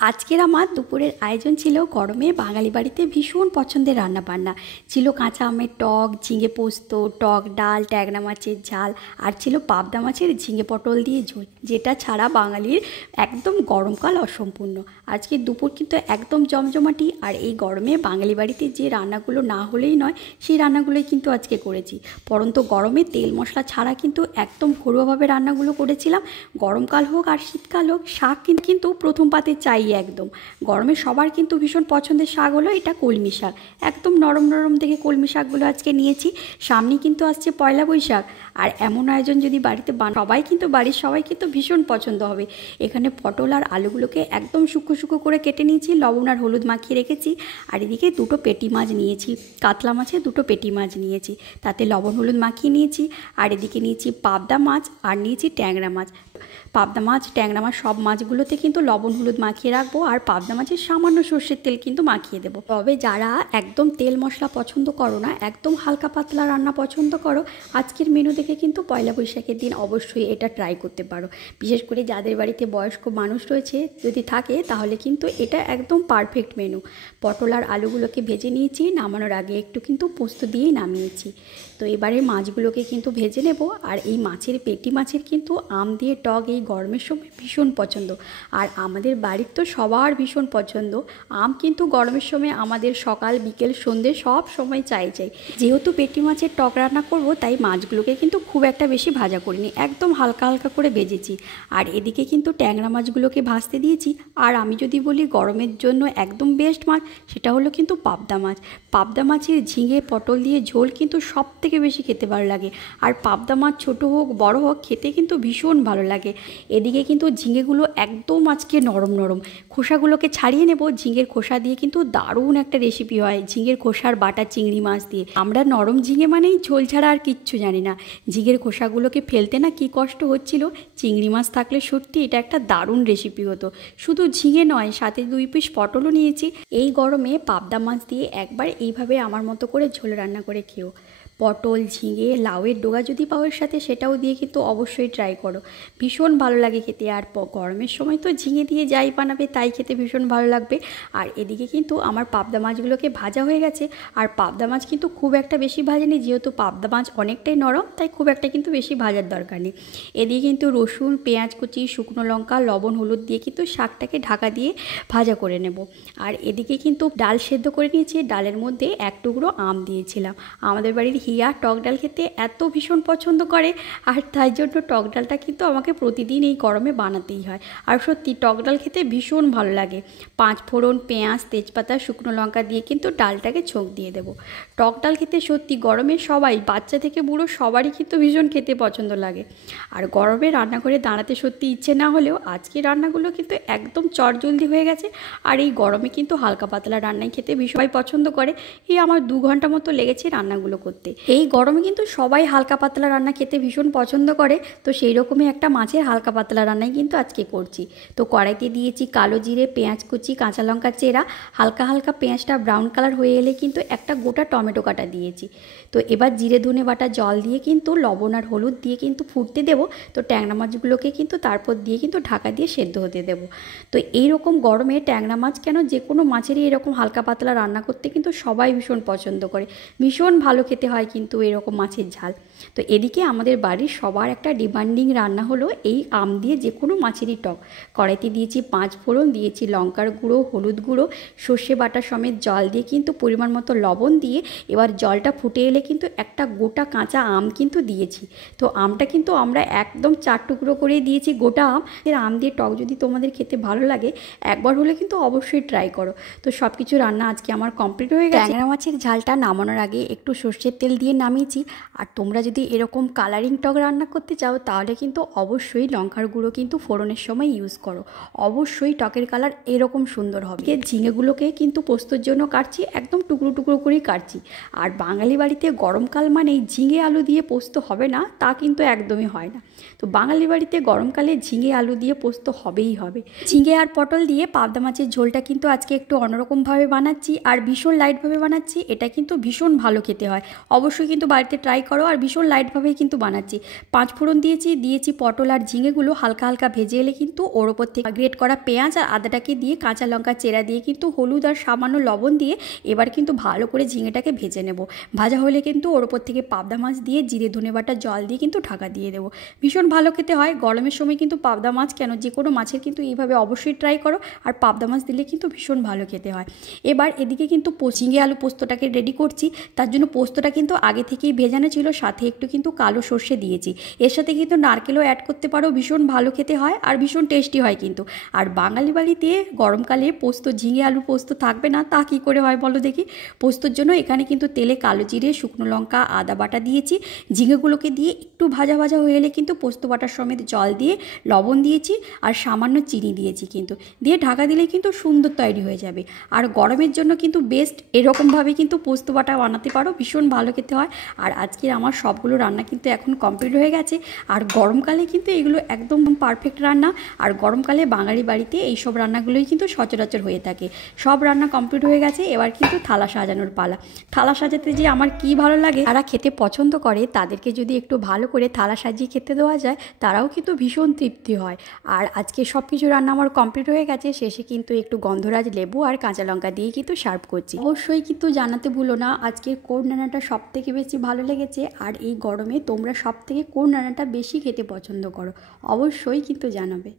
আজকের আমার দুপুরের আয়োজন ছিল গরমে বাঙালি বাড়িতে ভীষণ পছন্দের রান্নাবান্না ছিল। কাঁচা আমের টক, ঝিঙে পোস্ত, টক ডাল, ট্যাংরা মাছের ঝাল, আর ছিল পাবদা মাছের ঝিঙে পটল দিয়ে ঝোল, যেটা ছাড়া বাঙালির একদম গরমকাল অসম্পূর্ণ। আজকে দুপুর কিন্তু একদম জমজমাটি। আর এই গরমে বাঙালি বাড়িতে যে রান্নাগুলো না হলেই নয়, সেই রান্নাগুলোই কিন্তু আজকে করেছি। পরন্তু গরমে তেল মশলা ছাড়া কিন্তু একদম ঘরোয়াভাবে রান্নাগুলো করেছিলাম। গরমকাল হোক আর শীতকাল হোক, শাক কিন্তু প্রথম পাতে চাই একদম। গরমে সবার কিন্তু ভীষণ পছন্দের শাক হলো এটা কলমি শাক। একদম নরম নরম দেখে কলমি শাকগুলো আজকে নিয়েছি। সামনে কিন্তু আসছে পয়লা বৈশাখ, আর এমন আয়োজন যদি বাড়িতে সবাই কিন্তু বাড়ির সবাই কিন্তু ভীষণ পছন্দ হবে। এখানে পটল আর আলুগুলোকে একদম শুকনো শুকনো করে কেটে নিয়েছি, লবণ আর হলুদ মাখিয়ে রেখেছি। আর এদিকে দুটো পেটি মাছ নিয়েছি, কাতলা মাছের দুটো পেটি মাছ নিয়েছি, তাতে লবণ হলুদ মাখিয়ে নিয়েছি। আর এদিকে নিয়েছি পাবদা মাছ আর নিয়েছি ট্যাংরা মাছ। পাবদা মাছ, ট্যাংরা মাছ সব মাছগুলোতে কিন্তু লবণ হলুদ মাখিয়ে রাখবো, আর পাবদা মাছের সামান্য সর্ষের তেল কিন্তু মাখিয়ে দেবো। তবে যারা একদম তেল মশলা পছন্দ করো না, একদম হালকা পাতলা রান্না পছন্দ করো, আজকের মেনু দেখে কিন্তু পয়লা বৈশাখের দিন অবশ্যই এটা ট্রাই করতে পারো। বিশেষ করে যাদের বাড়িতে বয়স্ক মানুষ রয়েছে যদি থাকে, তাহলে কিন্তু এটা একদম পারফেক্ট মেনু। পটল আর আলুগুলোকে ভেজে নিয়েছি, নামানোর আগে একটু কিন্তু পোস্ত দিয়েই নামিয়েছি। তো এবারে মাছগুলোকে কিন্তু ভেজে নেব। আর এই মাছের পেটি মাছের কিন্তু আম দিয়ে টক এই গরমের সময় ভীষণ পছন্দ। আর আমাদের বাড়ির তো সবার ভীষণ পছন্দ আম, কিন্তু গরমের সময় আমাদের সকাল বিকেল সন্ধ্যে সব সময় চাই। যেহেতু পেটি মাছের টক রান্না করব, তাই মাছগুলোকে কিন্তু খুব একটা বেশি ভাজা করিনি, একদম হালকা হালকা করে ভেজেছি। আর এদিকে কিন্তু ট্যাংরা মাছগুলোকে ভাজতে দিয়েছি। আর আমি যদি বলি গরমের জন্য একদম বেস্ট মাছ, সেটা হলো কিন্তু পাবদা মাছ। পাবদা মাছের ঝিঙে পটল দিয়ে ঝোল কিন্তু সব থেকে বেশি খেতে ভালো লাগে। আর পাবদা মাছ ছোটো হোক বড় হোক, খেতে কিন্তু ভীষণ ভালো লাগে। এদিকে কিন্তু ঝিঙেগুলো একদম আজকে নরম নরম, খোসাগুলোকে ছাড়িয়ে নেব। ঝিঙের খোসা দিয়ে কিন্তু দারুণ একটা রেসিপি হয়, ঝিঙের খোসার বাটা চিংড়ি মাছ দিয়ে। আমরা নরম ঝিঙে মানেই ঝোল ছাড়া আর কিচ্ছু জানি না। ঝিঙের খোসাগুলোকে ফেলতে না কি কষ্ট হচ্ছিল, চিংড়ি মাছ থাকলে সত্যি এটা একটা দারুণ রেসিপি হতো। শুধু ঝিঙে নয়, সাথে 2 পিস পটলও নিয়েছি। এই গরমে পাবদা মাছ দিয়ে একবার এইভাবে আমার মতো করে ঝোল রান্না করে খেও। পটল, ঝিঙে, লাউয়ের ডগা যদি পাও এর সাথে, সেটাও দিয়ে কিন্তু অবশ্যই ট্রাই করো, ভীষণ ভালো লাগে খেতে। আর গরমের সময় তো ঝিঙে দিয়ে যাই বানাবে তাই খেতে ভীষণ ভালো লাগবে। আর এদিকে কিন্তু আমার পাবদা মাছগুলোকে ভাজা হয়ে গেছে। আর পাবদা মাছ কিন্তু খুব একটা বেশি ভাজেনি, যেহেতু পাবদা মাছ অনেকটাই নরম, তাই খুব একটা কিন্তু বেশি ভাজার দরকার নেই। এদিকে কিন্তু রসুন, পেঁয়াজ কুচি, শুকনো লঙ্কা, লবণ হলুদ দিয়ে কিন্তু শাকটাকে ঢাকা দিয়ে ভাজা করে নেব। আর এদিকে কিন্তু ডাল সেদ্ধ করে নিয়েছি, ডালের মধ্যে 1 টুকরো আম দিয়েছিলাম। আমাদের বাড়ির হিয়া টক ডাল খেতে এত ভীষণ পছন্দ করে, আর তাই জন্য টক ডালটা কিন্তু আমাকে প্রতিদিন এই গরমে বানাতেই হয়। আর সত্যি টক ডাল খেতে ভীষণ ভালো লাগে। 5 ফোড়ন, পেঁয়াজ, তেজপাতা, শুকনো লঙ্কা দিয়ে কিন্তু ডালটাকে ছোঁক দিয়ে দেবো। টক ডাল খেতে সত্যি গরমে সবাই, বাচ্চা থেকে বুড়ো সবারই কিন্তু ভীষণ খেতে পছন্দ লাগে। আর গরমে রান্নাঘরে দাঁড়াতে সত্যি ইচ্ছে না হলেও আজকে রান্নাগুলো কিন্তু একদম চটজলদি হয়ে গেছে। আর এই গরমে কিন্তু হালকা পাতলা রান্নাই খেতে ভীষণই পছন্দ করে। এই আমার 2 ঘন্টা মতো লেগেছে রান্নাগুলো করতে। এই গরমে কিন্তু সবাই হালকা পাতলা রান্না খেতে ভীষণ পছন্দ করে, তো সেই রকমই একটা মাছের হালকা পাতলা রান্নাই কিন্তু আজকে করছি। তো কড়াইতে দিয়েছি কালো জিরে, পেঁয়াজ কুচি, কাঁচা লঙ্কা চেরা। হালকা হালকা পেঁয়াজটা ব্রাউন কালার হয়ে এলে কিন্তু একটা গোটা টমেটো কাটা দিয়েছি। তো এবার জিরে ধনে বাটা জল দিয়ে কিন্তু লবণ আর হলুদ দিয়ে কিন্তু ফুটতে দেবো। তো ট্যাংরা মাছগুলোকে কিন্তু তারপর দিয়ে কিন্তু ঢাকা দিয়ে সেদ্ধ হতে দেবো। তো এইরকম গরমে ট্যাংরা মাছ কেন, যে কোনো মাছেরই এরকম হালকা পাতলা রান্না করতে কিন্তু সবাই ভীষণ পছন্দ করে, ভীষণ ভালো খেতে হয় কিন্তু এরকম মাছের ঝাল। তো এদিকে আমাদের বাড়ির সবার একটা ডিমান্ডিং রান্না হলো এই আম দিয়ে যে কোনো মাছেরই টক। কড়াইতে দিয়েছি 5 ফোড়ন, দিয়েছি লঙ্কার গুঁড়ো, হলুদ গুঁড়ো, সর্ষে বাটা সমেত জল দিয়ে কিন্তু পরিমাণ মতো লবণ দিয়ে এবার জলটা ফুটে এলে কিন্তু একটা গোটা কাঁচা আম কিন্তু দিয়েছি। তো আমটা কিন্তু আমরা একদম 4 টুকরো করেই দিয়েছি গোটা আম। এর আম দিয়ে টক যদি তোমাদের খেতে ভালো লাগে, একবার হলে কিন্তু অবশ্যই ট্রাই করো। তো সব কিছু রান্না আজকে আমার কমপ্লিট হয়ে গেছে। ট্যাংরা মাছের ঝালটা নামানোর আগে একটু সর্ষের তেল দিয়ে নামিয়েছি। আর তোমরা যদি এরকম কালারিং টক রান্না করতে চাও, তাহলে কিন্তু অবশ্যই লঙ্কার গুঁড়ো কিন্তু ফোড়নের সময় ইউজ করো, অবশ্যই টকের কালার এরকম সুন্দর হবে। ঝিঙেগুলোকে কিন্তু পোস্তর জন্য কাটছি, একদম টুকরো টুকরো করেই কাটছি। আর বাঙালি বাড়িতে গরমকাল মানেই ঝিঙে আলু দিয়ে পোস্ত হবে না, তা কিন্তু একদমই হয় না। তো বাঙালি বাড়িতে গরমকালে ঝিঙে আলু দিয়ে পোস্ত হবেই হবে। ঝিঙে আর পটল দিয়ে পাবদা মাছের ঝোলটা কিন্তু আজকে একটু অন্যরকমভাবে বানাচ্ছি, আর ভীষণ লাইটভাবে বানাচ্ছি। এটা কিন্তু ভীষণ ভালো খেতে হয়। অবশ্যই অবশ্যই কিন্তু বাড়িতে ট্রাই করো। আর ভীষণ লাইটভাবেই কিন্তু বানাচ্ছি। 5 ফোড়ন দিয়েছি পটল আর ঝিঙেগুলো হালকা হালকা ভেজে এলে কিন্তু ওর ওপর থেকে গ্রেট করা পেঁয়াজ আর আদাটাকে দিয়ে কাঁচা লঙ্কা চেরা দিয়ে কিন্তু হলুদ আর সামান্য লবণ দিয়ে এবার কিন্তু ভালো করে ঝিঙেটাকে ভেজে নেব। ভাজা হলে কিন্তু ওর ওপর থেকে পাবদা মাছ দিয়ে জিরে ধনে বাটা জল দিয়ে কিন্তু ঢাকা দিয়ে দেবো। ভীষণ ভালো খেতে হয় গরমের সময় কিন্তু পাবদা মাছ কেন যে কোনো মাছের কিন্তু এইভাবে অবশ্যই ট্রাই করো। আর পাবদা মাছ দিলে কিন্তু ভীষণ ভালো খেতে হয়। এবার এদিকে কিন্তু ঝিঙে আলু পোস্তটাকে রেডি করছি। তার জন্য পোস্তটা কিন্তু আগে থেকেই ভেজানো ছিল, সাথে একটু কিন্তু কালো সর্ষে দিয়েছি। এর সাথে কিন্তু নারকেলও অ্যাড করতে পারো, ভীষণ ভালো খেতে হয় আর ভীষণ টেস্টি হয় কিন্তু। আর বাঙালি বাড়িতে গরমকালে পোস্ত, ঝিঙে আলু পোস্ত থাকবে না তা কী করে হয় বলো দেখি। পোস্তর জন্য এখানে কিন্তু তেলে কালো জিরে, শুকনো লঙ্কা, আদা বাটা দিয়েছি। ঝিঙেগুলোকে দিয়ে একটু ভাজা ভাজা হয়ে এলে কিন্তু পোস্ত বাটার সমেত জল দিয়ে লবণ দিয়েছি আর সামান্য চিনি দিয়েছি কিন্তু, দিয়ে ঢাকা দিলে কিন্তু সুন্দর তৈরি হয়ে যাবে। আর গরমের জন্য কিন্তু বেস্ট এরকমভাবে কিন্তু পোস্ত বাটা বানাতে পারো, ভীষণ ভালো খেতে হয়। আর আজকে আমার সবগুলো রান্না কিন্তু এখন কমপ্লিট হয়ে গেছে। আর গরমকালে কিন্তু এগুলো একদম পারফেক্ট রান্না। আর গরমকালে বাঙালি বাড়িতে এইসব রান্নাগুলোই কিন্তু সচরাচর হয়ে থাকে। সব রান্না কমপ্লিট হয়ে গেছে, এবার কিন্তু থালা সাজানোর পালা। থালা সাজাতে যে আমার কি ভালো লাগে, যারা খেতে পছন্দ করে তাদেরকে যদি একটু ভালো করে থালা সাজিয়ে খেতে দেওয়া যায় তারাও কিন্তু ভীষণ তৃপ্তি হয়। আর আজকে সব কিছু রান্না আমার কমপ্লিট হয়ে গেছে, শেষে কিন্তু একটু গন্ধরাজ লেবু আর কাঁচা লঙ্কা দিয়ে কিন্তু সার্ভ করছি। অবশ্যই কিন্তু জানাতে ভুলো না আজকের কোন রান্নাটা সব থেকে বেশি ভালো লেগেছে, আর এই গরমে তোমরা সব থেকে কোন রান্নাটা বেশি খেতে পছন্দ করো, অবশ্যই কিন্তু জানাবে।